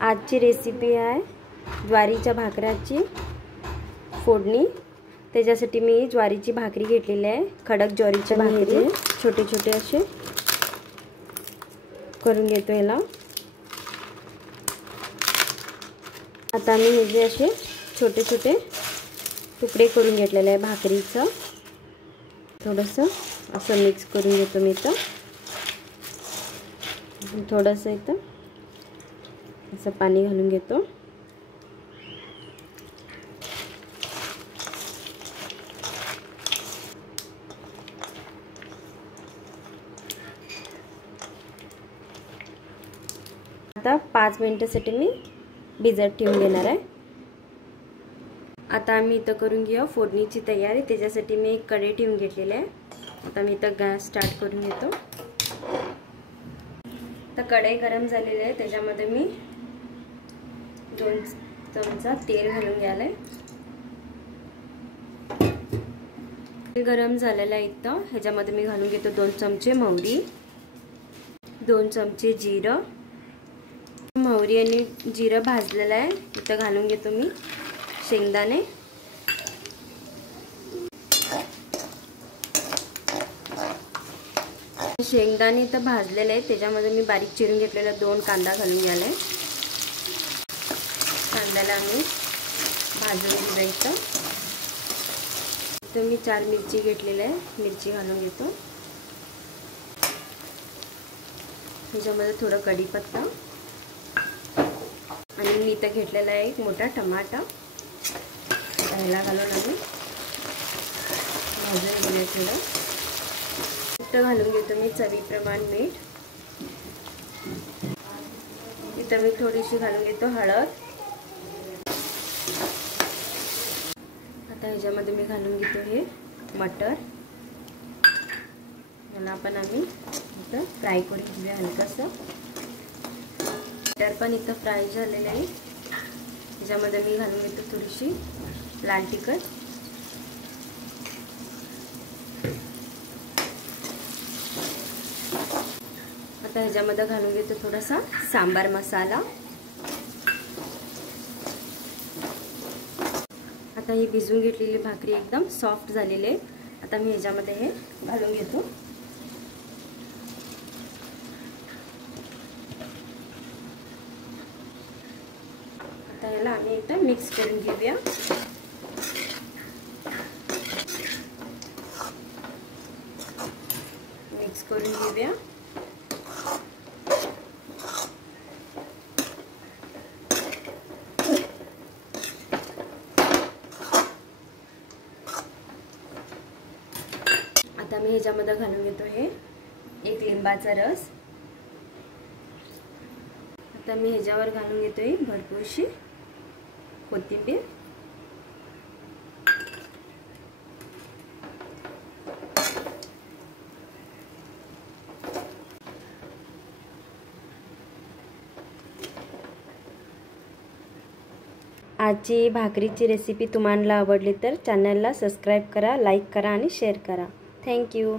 आजची रेसिपी आहे ज्वारीच्या भाकऱ्याची फोडणी। त्याच्यासाठी मी ज्वारीची भाकरी घेतलेली आहे, खडक ज्वारीची भाकरी, छोटे छोटे असे करून घेतो याला। आता मी हे जे असे छोटे छोटे तुकडे करून घेतलेले आहे भाकरीचं। थोडंसं असं मिक्स करून घेतो मी इथं, थोडंसं इथं असं पाणी घालून घेतो। आता 5 मिनिटांसाठी मी भिजत ठेवून घेणार आहे। आता आम्ही इथं करून घेऊ फोडणीची तयारी। त्याच्यासाठी मी एक कढई ठेवून घेतलेली आहे। आता मी इथं गॅस स्टार्ट करून घेतो। तर कढई गरम झालेली आहे, त्याच्यामध्ये मी 2 चमचा तेल घालून घ्यायला। तेल गरम झालेलं आहे इथं, ह्याच्यामध्ये मी घालून घेतो 2 चमचे मोहरी, 2 चमचे जिरं। मोहरी आणि जिरं भाजलेलं आहे, इथं घालून घेतो मी शेंगदाणे। शेंगदाणे इथं भाजलेले आहे, त्याच्यामध्ये मी बारीक चिरून घेतलेला 2 कांदा घालून घ्यायला। कांद्याला आम्ही भाजून घ्यायचं। इथं मी 4 मिरची घेतलेल्या आहे, मिरची घालून घेतो। ह्याच्यामध्ये थोडं कढीपत्ता आणि मी इथं घेतलेला आहे एक मोठा टमाटा, ह्याला घालून आम्ही भाजून घेऊया थोडं। इथं घालून घेतो मी चवीप्रमाणे मीठ। इथं मी थोडीशी घालून घेतो हळद। आता ह्याच्यामध्ये मी घालून घेतो हे मटर, याला आपण आम्ही इथं फ्राय करून घेऊया हलकंसं। मटर पण इथं फ्राय झालेलं आहे, ह्याच्यामध्ये मी घालून घेतो थोडीशी लाल तिखट। आता ह्याच्यामध्ये घालून घेतो थोडासा सांबार मसाला। आता ही भिजून घेतलेली भाकरी एकदम सॉफ्ट झालेली आहे। आता मी ह्याच्यामध्ये हे घालून घेतो। आता याला आम्ही इथं मिक्स करून घेऊया। मिक्स करून घेऊया। आता मी ह्याच्यामध्ये घालून घेतो हे 1 लिंबाचा रस। आता मी ह्याच्यावर घालून घेतोय भरपूरशी कोथिंबीर। आजची भाकरीची रेसिपी तुम्हाला आवडली तर चॅनलला सबस्क्राईब करा, लाईक करा आणि शेअर करा। Thank you.